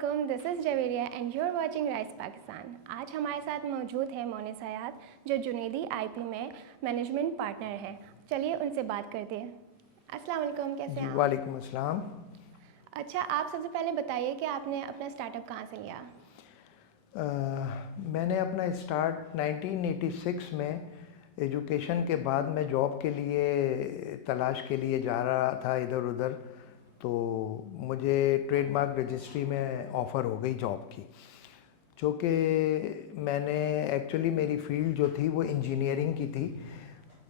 अस्सलामुअलैकुम, this is Javeria and you are watching Rise Pakistan. आज हमारे साथ मौजूद है मोनिस हयात, जो जुनेदी आईपी में मैनेजमेंट पार्टनर हैं। चलिए उनसे बात करते हैं। अस्सलामुअलैकुम, कैसे जी हैं आप? वालेकुम अस्सलाम। अच्छा, आप सबसे पहले बताइए कि आपने अपना स्टार्टअप कहाँ से लिया? मैंने अपना स्टार्ट 1986 में एजुकेशन के बाद मैं जॉब के लिए तलाश के लिए जा रहा था इधर उधर, तो मुझे ट्रेडमार्क रजिस्ट्री में ऑफ़र हो गई जॉब की, जो कि मैंने एक्चुअली मेरी फ़ील्ड जो थी वो इंजीनियरिंग की थी,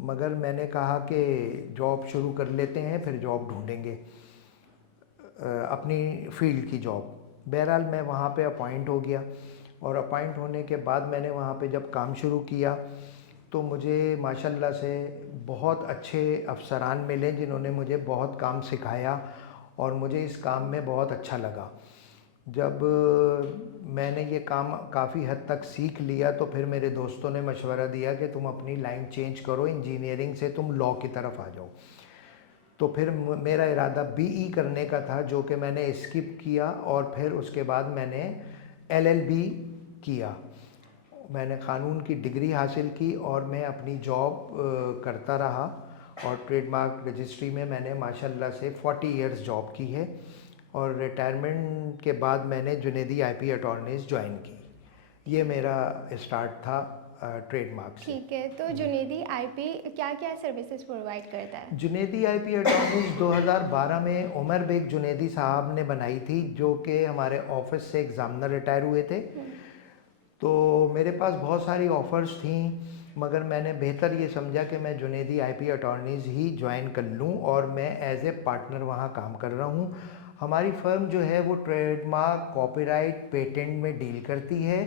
मगर मैंने कहा कि जॉब शुरू कर लेते हैं फिर जॉब ढूंढेंगे, अपनी फ़ील्ड की जॉब। बहरहाल मैं वहाँ पे अपॉइंट हो गया और अपॉइंट होने के बाद मैंने वहाँ पे जब काम शुरू किया तो मुझे माशाल्लाह से बहुत अच्छे अफसरान मिले जिन्होंने मुझे बहुत काम सिखाया और मुझे इस काम में बहुत अच्छा लगा। जब मैंने ये काम काफ़ी हद तक सीख लिया तो फिर मेरे दोस्तों ने मशवरा दिया कि तुम अपनी लाइन चेंज करो, इंजीनियरिंग से तुम लॉ की तरफ आ जाओ। तो फिर मेरा इरादा बीई करने का था, जो कि मैंने स्किप किया और फिर उसके बाद मैंने एलएलबी किया। मैंने क़ानून की डिग्री हासिल की और मैं अपनी जॉब करता रहा और ट्रेडमार्क रजिस्ट्री में मैंने माशाल्लाह से 40 इयर्स जॉब की है और रिटायरमेंट के बाद मैंने जुनेदी आईपी अटॉर्नीज़ ज्वाइन की। ये मेरा स्टार्ट था ट्रेडमार्क से। ठीक है, तो जुनेदी आईपी क्या क्या सर्विसेज प्रोवाइड करता है? जुनेदी आईपी अटॉर्नीज़ 2012 में उमर बेग जुनेदी साहब ने बनाई थी, जो कि हमारे ऑफिस से एग्ज़ामिनर रिटायर हुए थे। तो मेरे पास बहुत सारी ऑफ़र्स थी, मगर मैंने बेहतर ये समझा कि मैं जुनेदी आईपी अटॉर्नीज़ ही ज्वाइन कर लूँ और मैं एज़ ए पार्टनर वहाँ काम कर रहा हूँ। हमारी फ़र्म जो है वो ट्रेडमार्क, कॉपीराइट, पेटेंट में डील करती है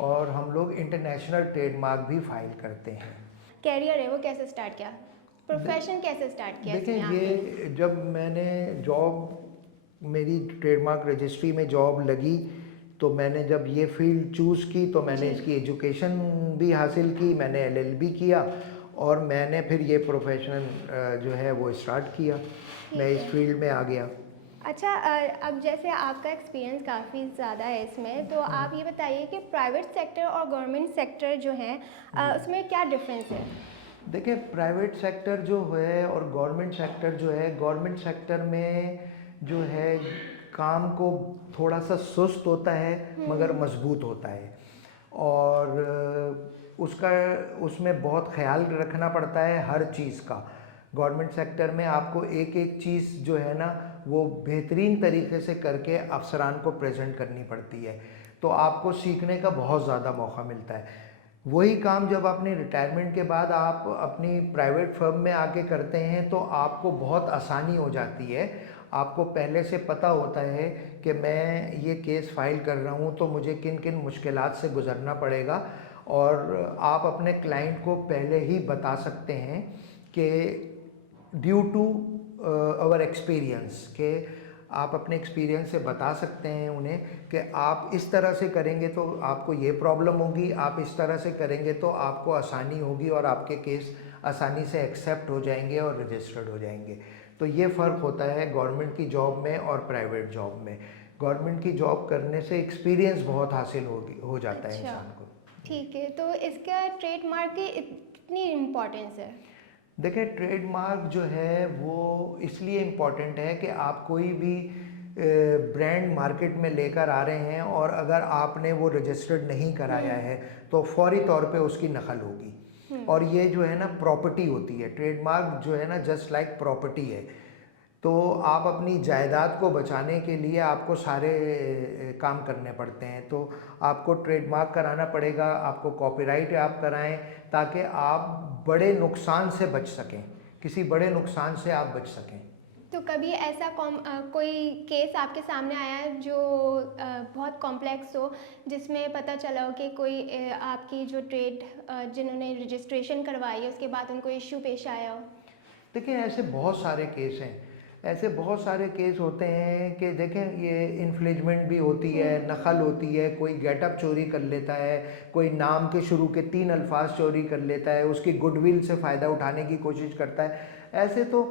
और हम लोग इंटरनेशनल ट्रेडमार्क भी फ़ाइल करते हैं। कैरियर है वो कैसे स्टार्ट किया? प्रोफेशन कैसे स्टार्ट किया देखें, इसमें आपने? ये जब मैंने जॉब, मेरी ट्रेडमार्क रजिस्ट्री में जॉब लगी, तो मैंने जब ये फ़ील्ड चूज़ की तो मैंने जी। इसकी एजुकेशन भी हासिल की, मैंने एलएलबी किया और मैंने फिर ये प्रोफेशन जो है वो स्टार्ट किया। मैं ठीक इस है। फील्ड में आ गया। अच्छा, अब जैसे आपका एक्सपीरियंस काफ़ी ज़्यादा है इसमें, तो आप ये बताइए कि प्राइवेट सेक्टर और गवर्नमेंट सेक्टर जो है उसमें क्या डिफरेंस है? देखिए, प्राइवेट सेक्टर जो है और गवर्नमेंट सेक्टर जो है, गवर्नमेंट सेक्टर में जो है काम को थोड़ा सा सुस्त होता है मगर मजबूत होता है और उसका उसमें बहुत ख्याल रखना पड़ता है हर चीज़ का। गवर्नमेंट सेक्टर में आपको एक एक चीज़ जो है ना वो बेहतरीन तरीके से करके अफसरान को प्रेजेंट करनी पड़ती है, तो आपको सीखने का बहुत ज़्यादा मौका मिलता है। वही काम जब अपनी रिटायरमेंट के बाद आप अपनी प्राइवेट फर्म में आके करते हैं तो आपको बहुत आसानी हो जाती है। आपको पहले से पता होता है कि मैं ये केस फाइल कर रहा हूँ तो मुझे किन किन मुश्किलात से गुज़रना पड़ेगा और आप अपने क्लाइंट को पहले ही बता सकते हैं कि ड्यू टू आवर एक्सपीरियंस, के आप अपने एक्सपीरियंस से बता सकते हैं उन्हें कि आप इस तरह से करेंगे तो आपको ये प्रॉब्लम होगी, आप इस तरह से करेंगे तो आपको आसानी होगी और आपके केस आसानी से एक्सेप्ट हो जाएंगे और रजिस्टर्ड हो जाएंगे। तो ये फ़र्क होता है गवर्नमेंट की जॉब में और प्राइवेट जॉब में। गवर्नमेंट की जॉब करने से एक्सपीरियंस बहुत हासिल हो जाता है अच्छा, इंसान को। ठीक है, तो इसका ट्रेडमार्क की कितनी इम्पोर्टेंस है? देखिए, ट्रेडमार्क जो है वो इसलिए इम्पॉर्टेंट है कि आप कोई भी ब्रांड मार्केट में लेकर आ रहे हैं और अगर आपने वो रजिस्टर्ड नहीं कराया है तो फौरी तौर पे उसकी नकल होगी। और ये जो है ना प्रॉपर्टी होती है, ट्रेडमार्क जो है ना जस्ट लाइक प्रॉपर्टी है। तो आप अपनी जायदाद को बचाने के लिए आपको सारे काम करने पड़ते हैं। तो आपको ट्रेडमार्क कराना पड़ेगा, आपको कॉपीराइट आप कराएं ताकि आप बड़े नुकसान से बच सकें, किसी बड़े नुकसान से आप बच सकें। तो कभी ऐसा कोई केस आपके सामने आया है जो बहुत कॉम्प्लेक्स हो, जिसमें पता चला हो कि कोई आपकी जो जिन्होंने रजिस्ट्रेशन करवाई है उसके बाद उनको इश्यू पेश आया हो? देखिए, ऐसे बहुत सारे केस हैं, ऐसे बहुत सारे केस होते हैं कि देखें, ये इन्फ्लिजमेंट भी होती है, नकल होती है, कोई गेटअप चोरी कर लेता है, कोई नाम के शुरू के 3 अल्फाज चोरी कर लेता है, उसकी गुडविल से फ़ायदा उठाने की कोशिश करता है। ऐसे तो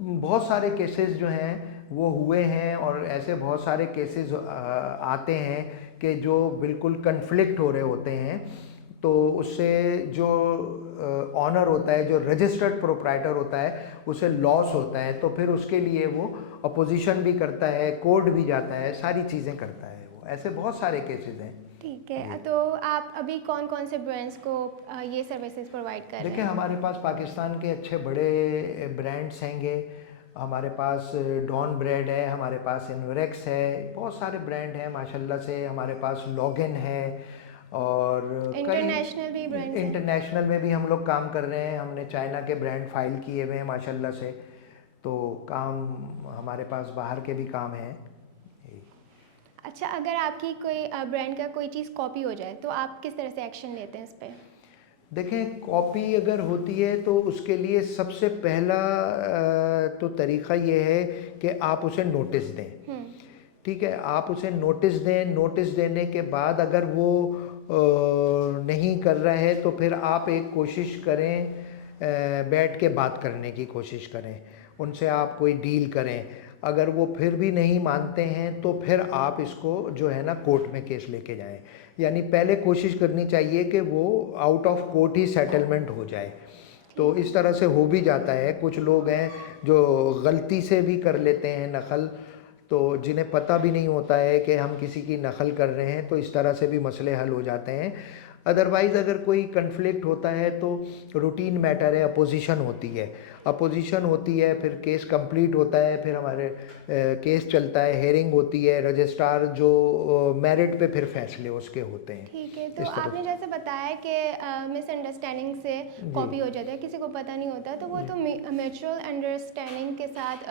बहुत सारे केसेस जो हैं वो हुए हैं, और ऐसे बहुत सारे केसेस आते हैं कि जो बिल्कुल कन्फ्लिक्ट हो रहे होते हैं, तो उससे जो ऑनर होता है, जो रजिस्टर्ड प्रोप्राइटर होता है, उसे लॉस होता है, तो फिर उसके लिए वो अपोजिशन भी करता है, कोर्ट भी जाता है, सारी चीज़ें करता है वो। ऐसे बहुत सारे केसेस हैं। ठीक है, जी। तो आप अभी कौन कौन से ब्रांड्स को ये सर्विसेज प्रोवाइड कर रहे देखिए, हैं? हमारे पास पाकिस्तान के अच्छे बड़े ब्रांड्स हैंगे। हमारे पास डॉन ब्रेड है, हमारे पास इन्वरेक्स है, बहुत सारे ब्रांड हैं माशाल्लाह से। हमारे पास लॉगिन है, और कई इंटरनेशनल भी ब्रांड्स हैं? इंटरनेशनल में भी हम लोग काम कर रहे हैं। हमने चाइना के ब्रांड फाइल किए हुए हैं माशाल्लाह से, तो काम हमारे पास बाहर के भी काम हैं। अच्छा, अगर आपकी कोई ब्रांड का कोई चीज़ कॉपी हो जाए तो आप किस तरह से एक्शन लेते हैं इस पे? देखें, कॉपी अगर होती है तो उसके लिए सबसे पहला तो तरीक़ा ये है कि आप उसे नोटिस दें। हुँ। ठीक है, आप उसे नोटिस दें। नोटिस देने के बाद अगर वो नहीं कर रहा है तो फिर आप एक कोशिश करें, बैठ के बात करने की कोशिश करें, उनसे आप कोई डील करें। अगर वो फिर भी नहीं मानते हैं तो फिर आप इसको जो है ना कोर्ट में केस लेके जाएं। यानी पहले कोशिश करनी चाहिए कि वो out of court he settlement हो जाए। तो इस तरह से हो भी जाता है। कुछ लोग हैं जो गलती से भी कर लेते हैं नकल, तो जिन्हें पता भी नहीं होता है कि हम किसी की नकल कर रहे हैं, तो इस तरह से भी मसले हल हो जाते हैं। अदरवाइज़ अगर कोई कन्फ्लिक्ट होता है तो रूटीन मैटर है, अपोजिशन होती है। अपोजिशन होती है, फिर केस कंप्लीट होता है, फिर हमारे केस चलता है, हेयरिंग होती है, रजिस्ट्रार जो मेरिट पे फिर फैसले उसके होते हैं। ठीक है, तो इस तरह आपने से। जैसे बताया कि मिसअंडरस्टैंडिंग से जी। कॉपी हो जाता है, किसी को पता नहीं होता, तो वो तो म्यूचुअल अंडरस्टैंडिंग के साथ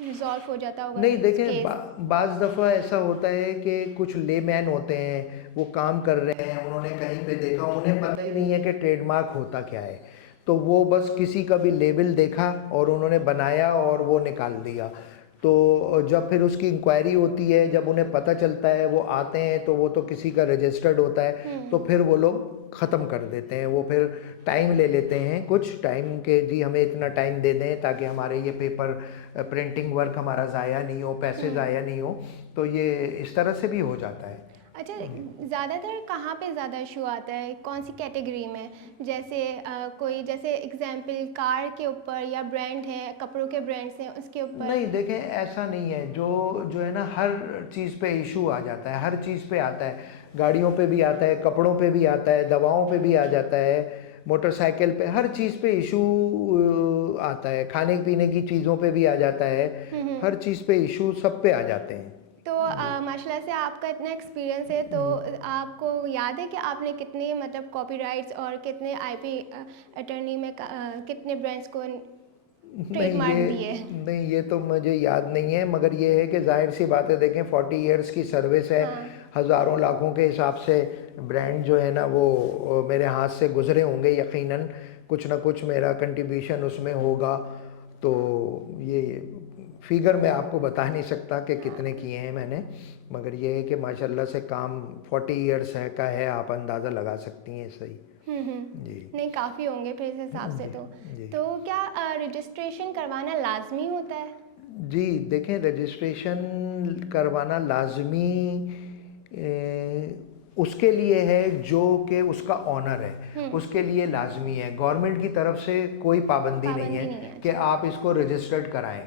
रिज़ॉल्व हो जाता होगा नहीं, देखें, केस? बाज़ दफ़ा ऐसा होता है कि कुछ लेमैन होते हैं, वो काम कर रहे हैं, उन्होंने कहीं पे देखा, उन्हें पता ही नहीं है कि ट्रेडमार्क होता क्या है, तो वो बस किसी का भी लेबल देखा और उन्होंने बनाया और वो निकाल दिया। तो जब फिर उसकी इंक्वायरी होती है, जब उन्हें पता चलता है, वो आते हैं, तो वो तो किसी का रजिस्टर्ड होता है, तो हुँ। फिर वो लोग ख़त्म कर देते हैं। वो फिर टाइम ले लेते हैं, कुछ टाइम के, जी हमें इतना टाइम दे दें ताकि हमारे ये पेपर प्रिंटिंग वर्क हमारा ज़ाया नहीं हो, पैसे हुँ। ज़ाया नहीं हो। तो ये इस तरह से भी हो जाता है। अच्छा, ज़्यादातर कहाँ पे ज़्यादा इशू आता है, कौन सी कैटेगरी में? जैसे कोई जैसे एग्जांपल कार के ऊपर, या ब्रांड है, कपड़ों के ब्रांड्स हैं उसके ऊपर? नहीं, देखें, ऐसा नहीं है। जो जो है ना, हर चीज़ पे इशू आ जाता है, हर चीज़ पे आता है। गाड़ियों पे भी आता है, कपड़ों पे भी आता है, दवाओं पे भी आ जाता है, मोटरसाइकिल पे, हर चीज़ पे इशू आता है। खाने पीने की चीज़ों पे भी आ जाता है। हुँ, हुँ। हर चीज़ पे इशू सब पे आ जाते हैं। तो जी। माशाल्लाह से आपका इतना एक्सपीरियंस है, तो आपको याद है कि आपने कितने मतलब कॉपीराइट्स और कितने आईपी अटर्नी में कितने ब्रांड्स को नहीं ट्रेडमार्क ये दिए? नहीं, ये तो मुझे याद नहीं है, मगर ये है कि ज़ाहिर सी बात है। देखें, 40 इयर्स की सर्विस है, हाँ। हज़ारों लाखों के हिसाब से ब्रांड जो है ना वो मेरे हाथ से गुज़रे होंगे। यकीनन कुछ ना कुछ मेरा कंट्रीब्यूशन उसमें होगा। तो ये फिगर मैं आपको बता नहीं सकता कि कितने किए हैं मैंने, मगर ये है कि माशाल्लाह से काम 40 इयर्स है का है, आप अंदाज़ा लगा सकती हैं। सही। जी। नहीं, काफ़ी होंगे फिर इस हिसाब से तो। जी। तो क्या रजिस्ट्रेशन करवाना लाज़मी होता है? जी, देखें, रजिस्ट्रेशन करवाना लाज़मी उसके लिए है जो कि उसका ऑनर है, हुँ। उसके लिए लाज़मी है। गवर्नमेंट की तरफ से कोई पाबंदी नहीं है पाबंदी नहीं है, कि अच्छा। आप इसको रजिस्टर्ड कराएं।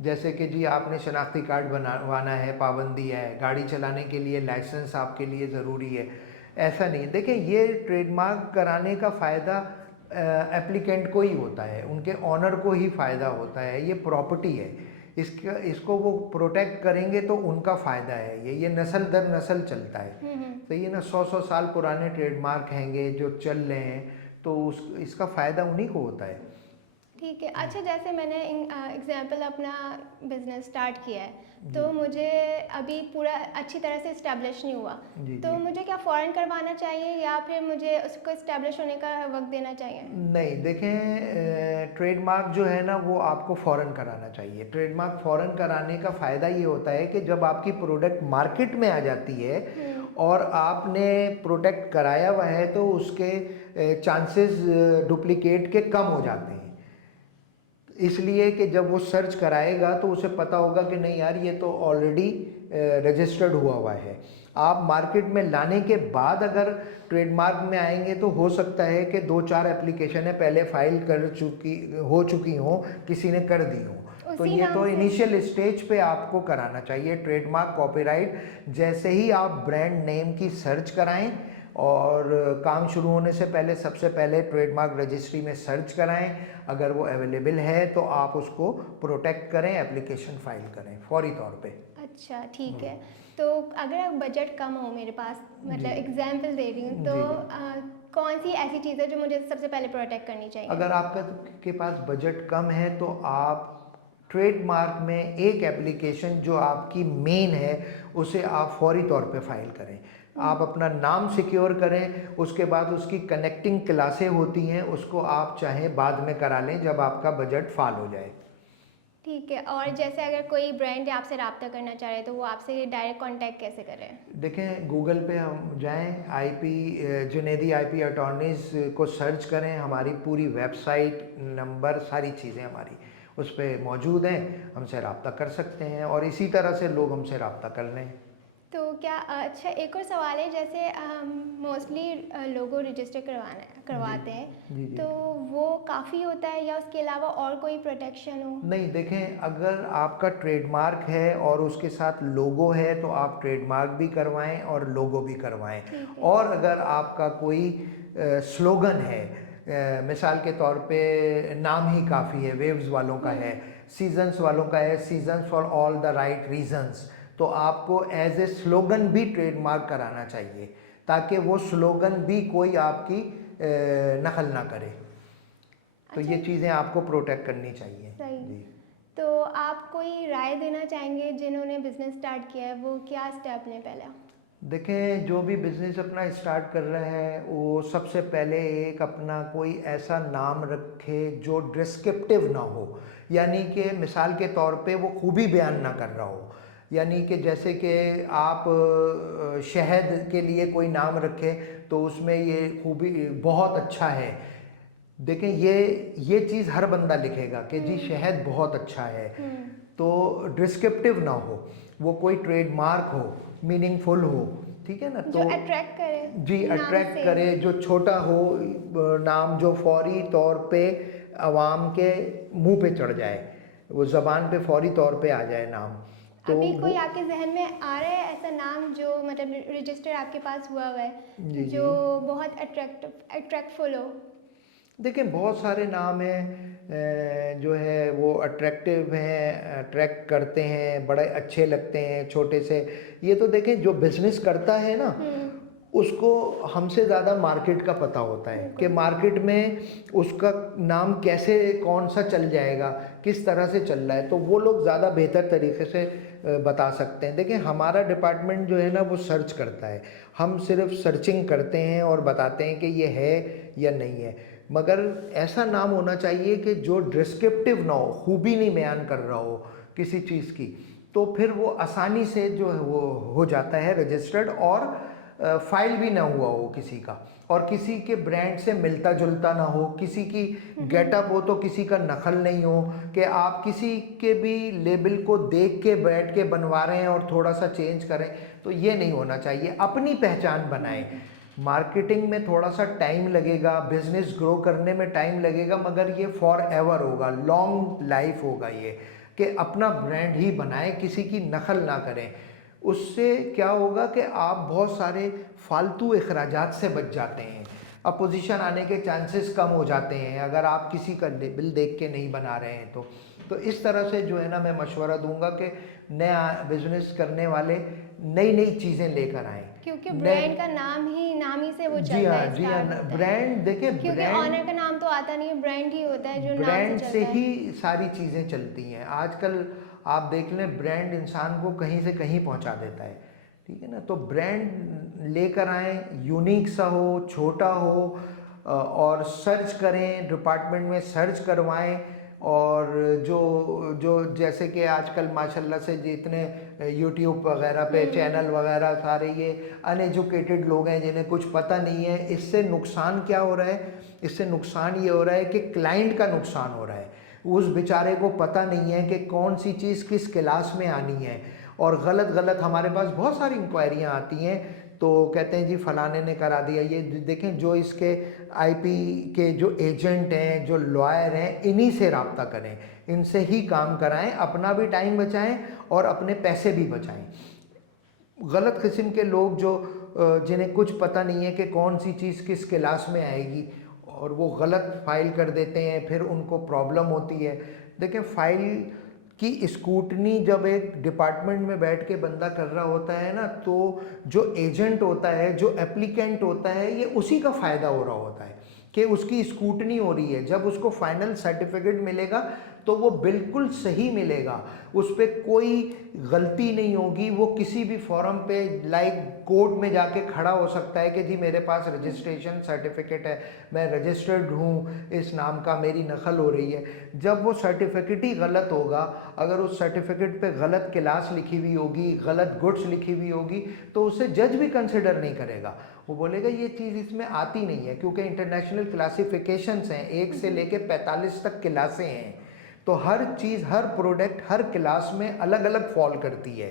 जैसे कि जी आपने शनाख्ती कार्ड बनवाना है, पाबंदी है। गाड़ी चलाने के लिए लाइसेंस आपके लिए ज़रूरी है। ऐसा नहीं। देखिए, ये ट्रेडमार्क कराने का फ़ायदा एप्लीकेंट को ही होता है, उनके ऑनर को ही फ़ायदा होता है। ये प्रॉपर्टी है, इसको वो प्रोटेक्ट करेंगे तो उनका फ़ायदा है। ये नस्ल दर नस्ल चलता है। हुँ, हुँ। तो ये ना 100-100 साल पुराने ट्रेडमार्क हैंगे जो चल रहे हैं, तो इसका फ़ायदा उन्हीं को होता है। ठीक है। अच्छा, जैसे मैंने एग्ज़ाम्पल अपना बिज़नेस स्टार्ट किया है, जी। तो मुझे अभी पूरा अच्छी तरह से इस्टेब्लिश नहीं हुआ, जी। तो जी। मुझे क्या फ़ौरन करवाना चाहिए या फिर मुझे उसको इस्टेब्लिश होने का वक़्त देना चाहिए? नहीं, देखें, ट्रेडमार्क जो है ना वो आपको फ़ौरन कराना चाहिए। ट्रेडमार्क फ़ौरन कराने का फ़ायदा ये होता है कि जब आपकी प्रोडक्ट मार्केट में आ जाती है हुँ। और आपने प्रोडक्ट कराया हुआ है, तो उसके चांसेस डुप्लिकेट के कम हो जाते हैं। इसलिए कि जब वो सर्च कराएगा तो उसे पता होगा कि नहीं यार ये तो ऑलरेडी रजिस्टर्ड हुआ हुआ है। आप मार्केट में लाने के बाद अगर ट्रेडमार्क में आएंगे तो हो सकता है कि 2-4 एप्लीकेशनें पहले फाइल हो चुकी हों, किसी ने कर दी हो। तो उसी ये नाम तो से इनिशियल स्टेज पे आपको कराना चाहिए ट्रेडमार्क कॉपीराइट। जैसे ही आप ब्रांड नेम की सर्च कराएं और काम शुरू होने से पहले सबसे पहले ट्रेडमार्क रजिस्ट्री में सर्च कराएं, अगर वो अवेलेबल है तो आप उसको प्रोटेक्ट करें, एप्लीकेशन फाइल करें फौरी तौर पे। अच्छा ठीक है। तो अगर बजट कम हो मेरे पास, मतलब जी एग्जाम्पल दे रही हूँ, तो जी जी। कौन सी ऐसी चीज़ है जो मुझे सबसे पहले प्रोटेक्ट करनी चाहिए? अगर आपका के पास बजट कम है तो आप ट्रेडमार्क में एक एप्लीकेशन जो आपकी मेन है उसे आप फौरी तौर पे फाइल करें। आप अपना नाम सिक्योर करें, उसके बाद उसकी कनेक्टिंग क्लासें होती हैं उसको आप चाहें बाद में करा लें जब आपका बजट फाल हो जाए। ठीक है। और जैसे अगर कोई ब्रांड आपसे रब्ता करना चाहे तो वो आपसे डायरेक्ट कांटेक्ट कैसे करें? देखें गूगल पे हम जाएं, आईपी जुनेदी आईपी अटॉर्नीज़ को सर्च करें, हमारी पूरी वेबसाइट नंबर सारी चीज़ें हमारी उस पर मौजूद हैं, हमसे रब्ता कर सकते हैं और इसी तरह से लोग हमसे रब्ता कर लें। तो क्या अच्छा एक और सवाल है, जैसे मोस्टली लोगो रजिस्टर करवाते हैं, जी जी। तो वो काफ़ी होता है या उसके अलावा और कोई प्रोटेक्शन हो? नहीं देखें, अगर आपका ट्रेडमार्क है और उसके साथ लोगो है तो आप ट्रेडमार्क भी करवाएं और लोगो भी करवाएं। ठीक है। और अगर आपका कोई स्लोगन है, मिसाल के तौर पे नाम ही काफ़ी है, वेव्स वालों का है, सीजन्स वालों का है, seasons for all the right reasons, तो आपको एज ए स्लोगन भी ट्रेडमार्क कराना चाहिए ताकि वो स्लोगन भी कोई आपकी नकल ना करे। तो अच्छा, ये चीज़ें आपको प्रोटेक्ट करनी चाहिए। सही। जी। तो आप कोई राय देना चाहेंगे जिन्होंने बिजनेस स्टार्ट किया है, वो क्या स्टेप लें पहले? देखें, जो भी बिज़नेस अपना स्टार्ट कर रहा है वो सबसे पहले एक अपना कोई ऐसा नाम रखे जो डिस्क्रिप्टिव ना हो, यानी कि मिसाल के तौर पे वो खूबी बयान ना कर रहा हो। यानी कि जैसे कि आप शहद के लिए कोई नाम रखें तो उसमें ये खूबी बहुत अच्छा है। देखें, ये चीज़ हर बंदा लिखेगा कि जी शहद बहुत अच्छा है, तो डिस्क्रिप्टिव ना हो, वो कोई ट्रेडमार्क हो, मीनिंगफुल हो, ठीक है ना। जो तो अट्रैक्ट करे जी नाम अट्रैक्ट से। करे, जो छोटा हो नाम, जो फौरी तौर पे आवाम के मुंह पे चढ़ जाए, वो ज़बान पे फौरी तौर पे आ जाए नाम, तो अभी वो। कोई आपके जहन में आ रहा है ऐसा नाम जो मतलब रजिस्टर आपके पास हुआ है, जी जो जी। बहुत अट्रैक्टफुल हो? देखिए बहुत सारे नाम हैं जो है वो अट्रैक्टिव हैं, अट्रैक्ट करते हैं, बड़े अच्छे लगते हैं छोटे से। ये तो देखें जो बिजनेस करता है ना उसको हमसे ज़्यादा मार्केट का पता होता है कि बिल्कुल। मार्केट में उसका नाम कैसे, कौन सा चल जाएगा, किस तरह से चल रहा है, तो वो लोग ज़्यादा बेहतर तरीके से बता सकते हैं। देखिए हमारा डिपार्टमेंट जो है ना वो सर्च करता है, हम सिर्फ सर्चिंग करते हैं और बताते हैं कि ये है या नहीं है, मगर ऐसा नाम होना चाहिए कि जो डिस्क्रिप्टिव ना हो, खूबी नहीं बयान कर रहा हो किसी चीज़ की, तो फिर वो आसानी से जो है वो हो जाता है रजिस्टर्ड, और फाइल भी ना हुआ हो किसी का, और किसी के ब्रांड से मिलता जुलता ना हो, किसी की गेटअप हो तो किसी का नकल नहीं हो, कि आप किसी के भी लेबल को देख के बैठ के बनवा रहे हैं और थोड़ा सा चेंज करें, तो ये नहीं होना चाहिए। अपनी पहचान बनाएं। मार्केटिंग में थोड़ा सा टाइम लगेगा, बिजनेस ग्रो करने में टाइम लगेगा, मगर ये फॉर एवर होगा, लॉन्ग लाइफ होगा ये, कि अपना ब्रांड ही बनाएं, किसी की नकल ना करें। उससे क्या होगा कि आप बहुत सारे फालतू अखराजात से बच जाते हैं, अपोजिशन आने के चांसेस कम हो जाते हैं अगर आप किसी का लेबल देख के नहीं बना रहे हैं तो इस तरह से जो है ना मैं मशवरा दूंगा कि नया बिजनेस करने वाले नई नई चीज़ें लेकर आएँ। क्योंकि नए ब्रांड का नाम ही से वो जी चलता हाँ है, जी हाँ, स्टार्ट होता है। ब्रांड देखिए, क्योंकि ब्रांड ऑनर का नाम तो आता नहीं है, ब्रांड ही होता है जो नाम से ब्रांड से चलता है। ही सारी चीज़ें चलती हैं। आजकल आप देख लें, ब्रांड इंसान को कहीं से कहीं पहुंचा देता है, ठीक है ना। तो ब्रांड लेकर आएँ, यूनिक सा हो, छोटा हो, और सर्च करें, डिपार्टमेंट में सर्च करवाएं। और जो जो जैसे कि आजकल माशाल्लाह से जितने यूट्यूब वगैरह पे चैनल वगैरह सारे ये अनएजुकेटेड लोग हैं जिन्हें कुछ पता नहीं है, इससे नुकसान क्या हो रहा है, इससे नुकसान ये हो रहा है कि क्लाइंट का नुकसान हो रहा है। उस बेचारे को पता नहीं है कि कौन सी चीज़ किस क्लास में आनी है, और गलत गलत हमारे पास बहुत सारी इंक्वायरियाँ आती हैं, तो कहते हैं जी फलाने ने करा दिया। ये देखें, जो इसके आईपी के जो एजेंट हैं, जो लॉयर हैं, इन्हीं से रब्ता करें, इनसे ही काम कराएं, अपना भी टाइम बचाएं और अपने पैसे भी बचाएं। गलत किस्म के लोग जो जिन्हें कुछ पता नहीं है कि कौन सी चीज़ किस क्लास में आएगी, और वो गलत फाइल कर देते हैं, फिर उनको प्रॉब्लम होती है। देखें, फाइल की स्क्रूटनी जब एक डिपार्टमेंट में बैठ के बंदा कर रहा होता है ना, तो जो एजेंट होता है, जो एप्लीकेंट होता है, ये उसी का फ़ायदा हो रहा होता है कि उसकी स्क्रूटनी हो रही है। जब उसको फाइनल सर्टिफिकेट मिलेगा तो वो बिल्कुल सही मिलेगा, उस पर कोई गलती नहीं होगी। वो किसी भी फॉर्म पे लाइक कोर्ट में जाके खड़ा हो सकता है कि जी मेरे पास रजिस्ट्रेशन सर्टिफिकेट है, मैं रजिस्टर्ड हूँ, इस नाम का मेरी नकल हो रही है। जब वो सर्टिफिकेट ही गलत होगा, अगर उस सर्टिफिकेट पे गलत क्लास लिखी हुई होगी, गलत गुड्स लिखी हुई होगी, तो उसे जज भी कंसिडर नहीं करेगा। वो बोलेगा ये चीज़ इसमें आती नहीं है, क्योंकि इंटरनेशनल क्लासिफिकेशंस हैं, 1 से लेके 45 तक क्लासें हैं, तो हर चीज़, हर प्रोडक्ट हर क्लास में अलग अलग फॉल करती है।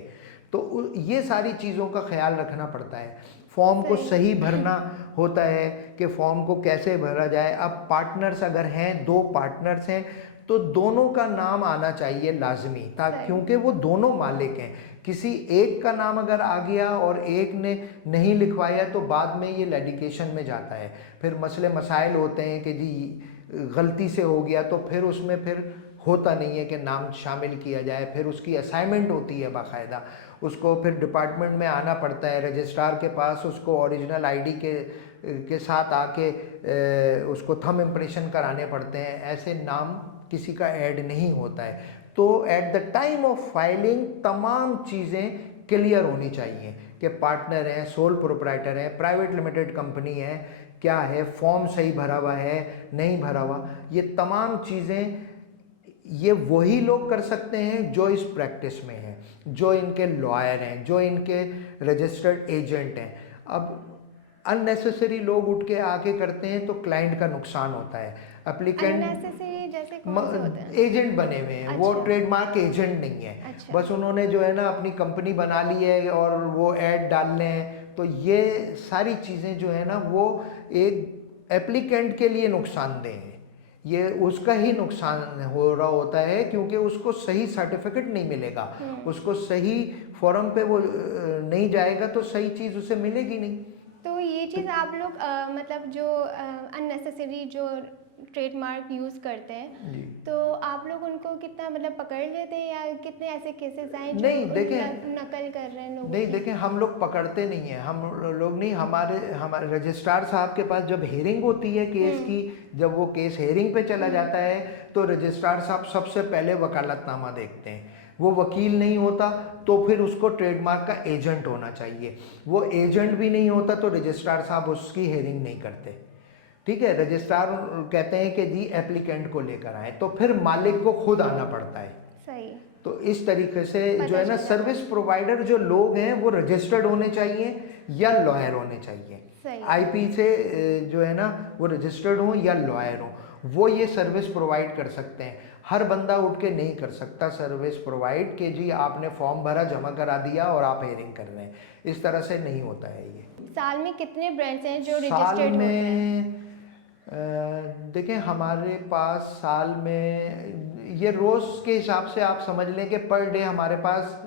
तो ये सारी चीज़ों का ख्याल रखना पड़ता है। फॉर्म को सही भरना होता है कि फॉर्म को कैसे भरा जाए। अब पार्टनर्स अगर हैं, 2 पार्टनर्स हैं, तो दोनों का नाम आना चाहिए लाजमी, ताकि क्योंकि वो दोनों मालिक हैं। किसी एक का नाम अगर आ गया और एक ने नहीं लिखवाया तो बाद में ये लिटिगेशन में जाता है, फिर मसले मसाइल होते हैं कि जी गलती से हो गया, तो फिर उसमें फिर होता नहीं है कि नाम शामिल किया जाए। फिर उसकी असाइनमेंट होती है बाकायदा, उसको फिर डिपार्टमेंट में आना पड़ता है, रजिस्ट्रार के पास उसको ओरिजिनल आईडी के साथ आके उसको थंब इम्प्रेशन कराने पड़ते हैं। ऐसे नाम किसी का ऐड नहीं होता है। तो at the time of filing तमाम चीज़ें क्लियर होनी चाहिए कि पार्टनर हैं, सोल प्रोप्राइटर है, प्राइवेट लिमिटेड कंपनी है, क्या है, फॉर्म सही भरा हुआ है, नहीं भरा हुआ। ये तमाम चीज़ें ये वही लोग कर सकते हैं जो इस प्रैक्टिस में हैं, जो इनके लॉयर हैं, जो इनके रजिस्टर्ड एजेंट हैं। अब अननेसेसरी लोग उठ के आके करते हैं तो क्लाइंट का नुकसान होता है। एप्लीकेंट अननेसेसरी जैसे कौन से होते हैं? एजेंट बने हुए हैं, वो ट्रेडमार्क एजेंट नहीं है। अच्छा। बस उन्होंने जो है ना अपनी कंपनी बना ली है और वो ऐड डालने हैं। तो ये सारी चीज़ें जो है ना वो एक एप्लीकेंट के लिए नुकसानदेह हैं। ये उसका ही नुकसान हो रहा होता है, क्योंकि उसको सही सर्टिफिकेट नहीं मिलेगा, उसको सही फॉर्म पे वो नहीं जाएगा तो सही चीज़ उसे मिलेगी नहीं। तो ये चीज़ आप लोग मतलब जो अननेसेसरी जो ट्रेडमार्क यूज़ करते हैं, तो आप लोग उनको कितना मतलब पकड़ लेते हैं, या कितने ऐसे केसेस आए जो नहीं देखें, नकल कर रहे हैं लोगों नहीं की? देखें, हम लोग पकड़ते नहीं हैं, हम लोग नहीं। हमारे रजिस्ट्रार साहब के पास जब हेयरिंग होती है केस की, जब वो केस हेयरिंग पे चला जाता है, तो रजिस्ट्रार साहब सबसे पहले वकालतनामा देखते हैं। वो वकील नहीं होता तो फिर उसको ट्रेडमार्क का एजेंट होना चाहिए। वो एजेंट भी नहीं होता तो रजिस्ट्रार साहब उसकी हेयरिंग नहीं करते। ठीक है, रजिस्ट्रार कहते हैं कि जी एप्लीकेंट को लेकर आए, तो फिर मालिक को खुद आना पड़ता है। सही। तो इस तरीके से जो है ना, सर्विस प्रोवाइडर जो लोग हैं वो रजिस्टर्ड होने चाहिए या लॉयर होने चाहिए। आईपी से जो है ना वो रजिस्टर्ड हो या लॉयर हो, वो ये सर्विस प्रोवाइड कर सकते हैं। हर बंदा उठ के नहीं कर सकता सर्विस प्रोवाइड कि जी आपने फॉर्म भरा, जमा करा दिया और आप हेयरिंग कर रहे हैं। इस तरह से नहीं होता है ये। साल में कितने ब्रांड्स हैं जो साल रजिस्टर्ड होते हैं? में देखें, हमारे पास साल में ये रोज़ के हिसाब से आप समझ लें कि पर डे हमारे पास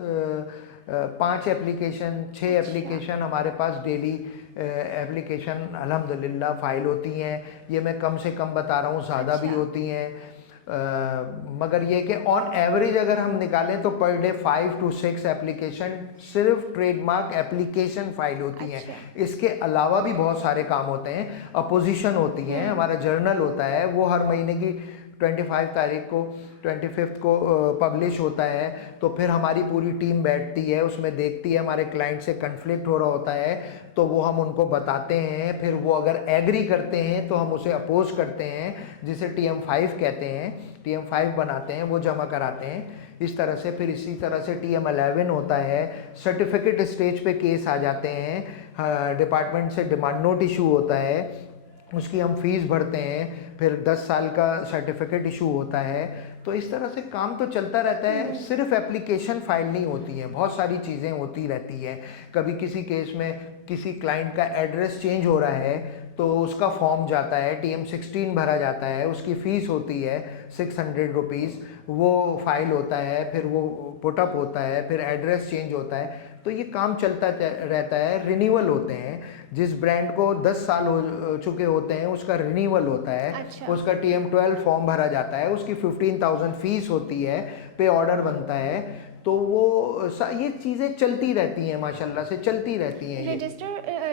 5 एप्लीकेशन 6 एप्लीकेशन हमारे पास डेली एप्लीकेशन अल्हम्दुलिल्लाह फ़ाइल होती हैं। ये मैं कम से कम बता रहा हूँ, ज़्यादा भी होती हैं, मगर ये कि ऑन एवरेज अगर हम निकालें तो पर डे 5 to 6 एप्लीकेशन सिर्फ ट्रेडमार्क एप्लीकेशन फाइल होती हैं। इसके अलावा भी बहुत सारे काम होते हैं, अपोजिशन होती हैं, हमारा जर्नल होता है, वो हर महीने की 25 तारीख को 25 को पब्लिश होता है। तो फिर हमारी पूरी टीम बैठती है, उसमें देखती है हमारे क्लाइंट से कन्फ्लिक्ट हो रहा होता है तो वो हम उनको बताते हैं। फिर वो अगर एग्री करते हैं तो हम उसे अपोज करते हैं, जिसे TM5 कहते हैं, TM5 बनाते हैं, वो जमा कराते हैं। इस तरह से फिर इसी तरह से TM11 होता है, सर्टिफिकेट स्टेज पे केस आ जाते हैं, डिपार्टमेंट से डिमांड नोट इशू होता है, उसकी हम फीस भरते हैं, फिर 10 साल का सर्टिफिकेट इशू होता है। तो इस तरह से काम तो चलता रहता है। सिर्फ एप्लीकेशन फाइल नहीं होती है, बहुत सारी चीज़ें होती रहती है। कभी किसी केस में किसी क्लाइंट का एड्रेस चेंज हो रहा है तो उसका फॉर्म जाता है, TM16 भरा जाता है, उसकी फ़ीस होती है 600 रुपीज़, वो फाइल होता है, फिर वो पुटअप होता है, फिर एड्रेस चेंज होता है। तो ये काम चलता रहता है। रिन्यूअल होते हैं, जिस ब्रांड को 10 साल हो चुके होते हैं उसका रिन्यूअल होता है। अच्छा। उसका TM12 फॉर्म भरा जाता है, उसकी 15,000 फीस होती है, पे ऑर्डर बनता है। तो वो ये चीज़ें चलती रहती हैं, माशाल्लाह से चलती रहती हैं ये।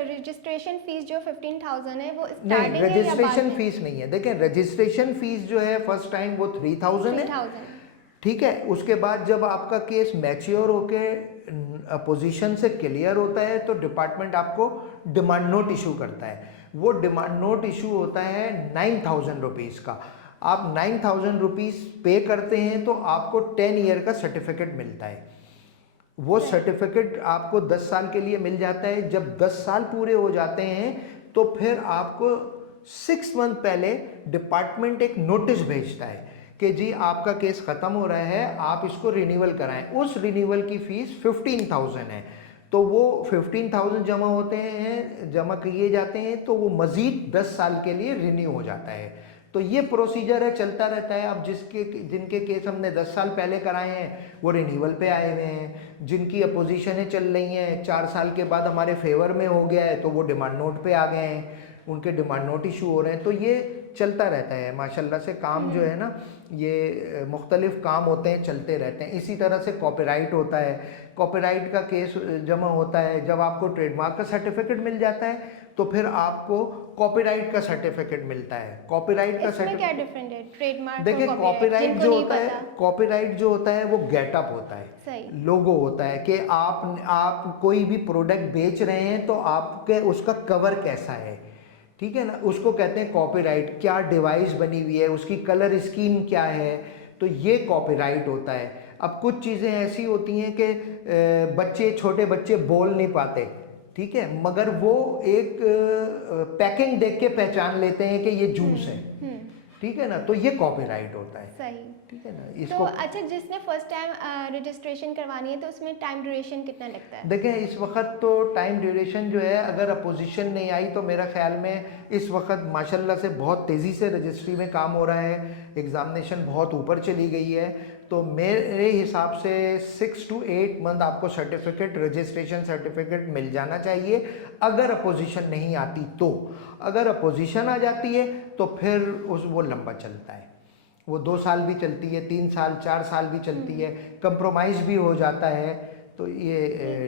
रजिस्ट्रेशन फीस जो 15,000 है वो नहीं, स्टार्टिंग है या बाद रजिस्ट्रेशन में? फीस नहीं है। देखें, रजिस्ट्रेशन फीस जो है फर्स्ट टाइम वो 3,000 है। 3,000। ठीक है, उसके बाद जब आपका केस मैच्योर होके अपोजिशन से क्लियर होता है तो डिपार्टमेंट आपको डिमांड नोट इशू करता है। वो डिमांड नोट इशू होता है 9,000 रुपीज़ का। आप 9,000 रुपीज़ पे करते हैं तो आपको 10 ईयर का सर्टिफिकेट मिलता है। वो सर्टिफिकेट आपको 10 साल के लिए मिल जाता है। जब 10 साल पूरे हो जाते हैं तो फिर आपको 6 मंथ पहले डिपार्टमेंट एक नोटिस भेजता है कि जी आपका केस ख़त्म हो रहा है, आप इसको रिन्यूअल कराएं। उस रिन्यूअल की फ़ीस 15,000 है। तो वो 15,000 जमा होते हैं, जमा किए जाते हैं तो वो मज़ीद 10 साल के लिए रिन्यू हो जाता है। तो ये प्रोसीजर है, चलता रहता है। अब जिनके केस हमने 10 साल पहले कराए हैं वो रिन्यूअल पे आए हुए हैं। जिनकी अपोजिशनें चल रही हैं 4 साल के बाद हमारे फेवर में हो गया है तो वो डिमांड नोट पे आ गए हैं, उनके डिमांड नोट इशू हो रहे हैं। तो ये चलता रहता है माशाल्लाह से। काम जो है ना, ये मुख्तलिफ काम होते हैं, चलते रहते हैं। इसी तरह से कॉपीराइट होता है। कॉपीराइट का केस जमा होता है, जब आपको ट्रेडमार्क का सर्टिफिकेट मिल जाता है तो फिर आपको कॉपीराइट का सर्टिफिकेट मिलता है। कॉपीराइट का इसमें क्या डिफरेंट है ट्रेडमार्क देखिए, और कॉपीराइट जिनको जो नहीं होता है, पता? कॉपीराइट जो होता है वो गेटअप होता है, सही। लोगो होता है कि आप कोई भी प्रोडक्ट बेच रहे हैं तो आपके उसका कवर कैसा है, ठीक है ना, उसको कहते हैं कॉपीराइट। क्या डिवाइस बनी हुई है, उसकी कलर स्कीम क्या है, तो ये कॉपीराइट होता है। अब कुछ चीज़ें ऐसी होती हैं कि छोटे बच्चे बोल नहीं पाते, ठीक है, मगर वो एक पैकिंग देख के पहचान लेते हैं कि ये जूस है, ठीक है ना, तो ये कॉपीराइट होता है। सही। ठीक है ना, तो इसको अच्छा, जिसने फर्स्ट टाइम रजिस्ट्रेशन करवानी है तो उसमें टाइम ड्यूरेशन कितना लगता है? देखें, इस वक्त तो टाइम ड्यूरेशन जो है, अगर अपोजिशन नहीं आई तो मेरा ख्याल में इस वक्त माशाल्लाह से बहुत तेज़ी से रजिस्ट्री में काम हो रहा है। एग्ज़ामिनेशन बहुत ऊपर चली गई है। तो मेरे हिसाब से 6 to 8 मंथ आपको सर्टिफिकेट, रजिस्ट्रेशन सर्टिफिकेट मिल जाना चाहिए, अगर अपोजिशन नहीं आती तो। अगर अपोजिशन आ जाती है तो फिर वो लंबा चलता है, वो 2 साल भी चलती है, 3 साल 4 साल भी चलती है, कंप्रोमाइज़ भी हो जाता है। तो ये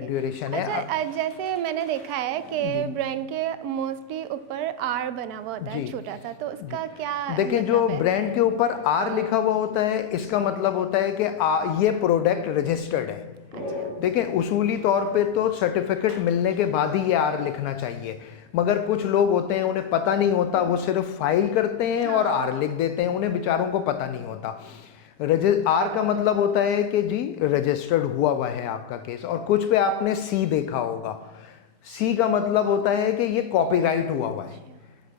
ड्यूरेशन है। अच्छा, जैसे मैंने देखा है कि ब्रांड के मोस्टली ऊपर आर बना हुआ होता है जी। छोटा सा, तो उसका क्या देखिए, जो मतलब है? ब्रांड के ऊपर आर लिखा हुआ होता है, इसका मतलब होता है कि ये प्रोडक्ट रजिस्टर्ड है। अच्छा। देखिए, उसूली तौर पे तो सर्टिफिकेट मिलने के बाद ही ये आर लिखना चाहिए, मगर कुछ लोग होते हैं उन्हें पता नहीं होता, वो सिर्फ फाइल करते हैं और आर लिख देते हैं, उन्हें बेचारों को पता नहीं होता। आर का मतलब होता है कि जी रजिस्टर्ड हुआ है आपका केस। और कुछ पे आपने सी देखा होगा, सी का मतलब होता है कि ये कॉपीराइट हुआ है।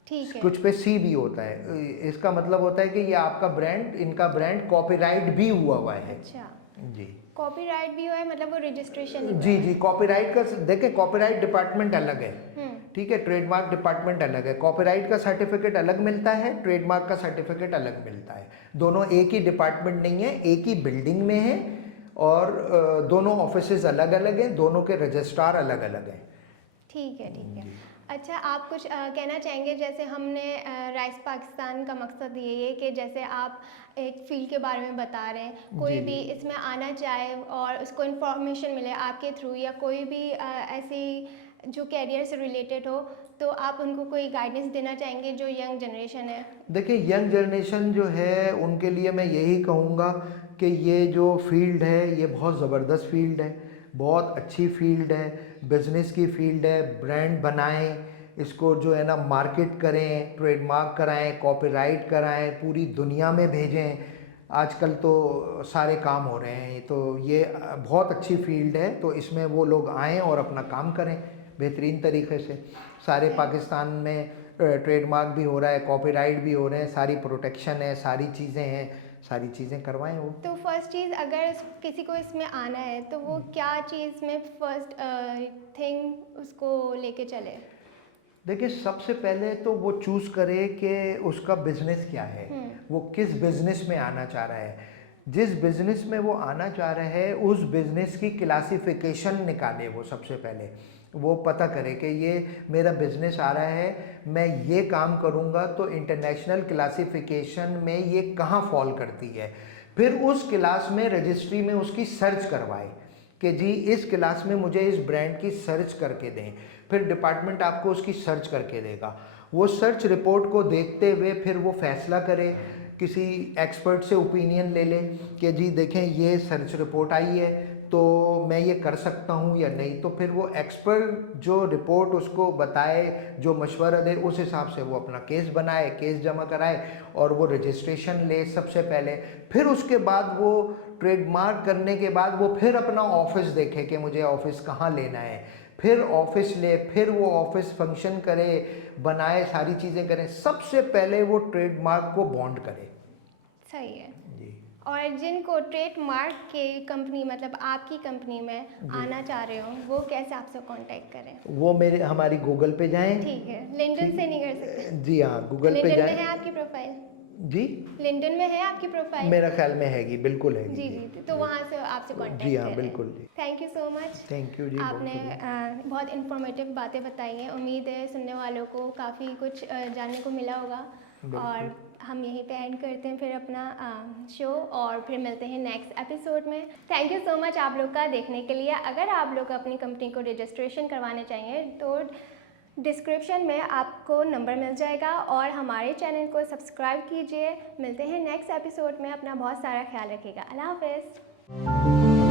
ठीक है। कुछ पे सी भी होता है, इसका मतलब होता है कि ये आपका ब्रांड, इनका ब्रांड कॉपीराइट भी हुआ है। अच्छा, जी कॉपीराइट भी हुआ है, मतलब वो रजिस्ट्रेशन जी जी, कॉपीराइट का देखें, कॉपीराइट डिपार्टमेंट अलग है, हम्म। ठीक है, ट्रेडमार्क डिपार्टमेंट अलग है। कॉपीराइट का सर्टिफिकेट अलग मिलता है, ट्रेडमार्क का सर्टिफिकेट अलग मिलता है। दोनों एक ही डिपार्टमेंट नहीं है, एक ही बिल्डिंग में है, और दोनों ऑफिसेज अलग अलग हैं, दोनों के रजिस्ट्रार अलग अलग हैं। ठीक है, ठीक है। अच्छा, आप कुछ कहना चाहेंगे? जैसे हमने राइस पाकिस्तान का मकसद यही है कि जैसे आप एक फील्ड के बारे में बता रहे हैं, कोई भी इसमें आना चाहे और उसको इन्फॉर्मेशन मिले आपके थ्रू, या कोई भी ऐसी जो कैरियर से रिलेटेड हो, तो आप उनको कोई गाइडेंस देना चाहेंगे जो यंग जनरेशन है? देखिए, यंग जनरेशन जो है उनके लिए मैं यही कहूँगा कि ये जो फील्ड है ये बहुत ज़बरदस्त फील्ड है, बहुत अच्छी फील्ड है, बिज़नेस की फील्ड है। ब्रांड बनाएं, इसको जो है ना मार्केट करें, ट्रेडमार्क कराएं, कॉपीराइट कराएं, पूरी दुनिया में भेजें। आजकल तो सारे काम हो रहे हैं, तो ये बहुत अच्छी फील्ड है। तो इसमें वो लोग आएँ और अपना काम करें बेहतरीन तरीके से। सारे पाकिस्तान में ट्रेडमार्क भी हो रहा है, कॉपीराइट भी हो रहे हैं, सारी प्रोटेक्शन है, सारी चीज़ें हैं, सारी चीज़ें करवाएं वो। तो फर्स्ट चीज़ अगर किसी को इसमें आना है तो वो क्या चीज़ में फर्स्ट थिंग उसको लेके चले? देखिए, सबसे पहले तो वो चूज़ करे कि उसका बिजनेस क्या है, वो किस बिजनेस में आना चाह रहा है। जिस बिजनेस में वो आना चाह रहा है उस बिजनेस की क्लासिफिकेशन निकाले। वो सबसे पहले वो पता करे कि ये मेरा बिजनेस आ रहा है, मैं ये काम करूँगा तो इंटरनेशनल क्लासिफिकेशन में ये कहाँ फॉल करती है। फिर उस क्लास में रजिस्ट्री में उसकी सर्च करवाए कि जी इस क्लास में मुझे इस ब्रांड की सर्च करके दें। फिर डिपार्टमेंट आपको उसकी सर्च करके देगा। वो सर्च रिपोर्ट को देखते हुए फिर वो फैसला करे, किसी एक्सपर्ट से ओपिनियन ले ले कि जी देखें ये सर्च रिपोर्ट आई है तो मैं ये कर सकता हूँ या नहीं। तो फिर वो एक्सपर्ट जो रिपोर्ट उसको बताए, जो मशवरा दे, उस हिसाब से वो अपना केस बनाए, केस जमा कराए और वो रजिस्ट्रेशन ले सबसे पहले। फिर उसके बाद वो ट्रेडमार्क करने के बाद वो फिर अपना ऑफिस देखे कि मुझे ऑफिस कहाँ लेना है। फिर ऑफिस ले, फिर वो ऑफिस फंक्शन करे, बनाए, सारी चीज़ें करें। सबसे पहले वो ट्रेडमार्क को बॉन्ड करे। सही है। जी और जिनको ट्रेडमार्क के कंपनी मतलब आपकी कंपनी में आना चाह रहे हो वो कैसे आपसे कांटेक्ट करें? वो हमारी गूगल पे जाएं। ठीक है, लिंक्डइन से नहीं कर सकते? जी हाँ, गूगल पे लिंक्डइन में जाएं। है आपकी प्रोफाइल? जी, लिंक्डइन में है आपकी प्रोफाइल? मेरा ख्याल में हैगी, बिल्कुल हैगी। जी जी, तो वहाँ से आपसे कांटेक्ट जी हाँ, करें। बिल्कुल जी। Thank you so much. Thank you जी, बहुत आपने शुक्रिया। बहुत इन्फॉर्मेटिव बातें बताई हैं। उम्मीद है सुनने वालों को काफ़ी कुछ जानने को मिला होगा। और हम यहीं पे एंड करते हैं फिर अपना शो और फिर मिलते हैं नेक्स्ट एपिसोड में। थैंक यू सो मच आप लोग का देखने के लिए। अगर आप लोग अपनी कंपनी को रजिस्ट्रेशन करवाना चाहिए तो डिस्क्रिप्शन में आपको नंबर मिल जाएगा और हमारे चैनल को सब्सक्राइब कीजिए। मिलते हैं नेक्स्ट एपिसोड में। अपना बहुत सारा ख्याल रखिएगा। अल्लाह हाफ़िज़।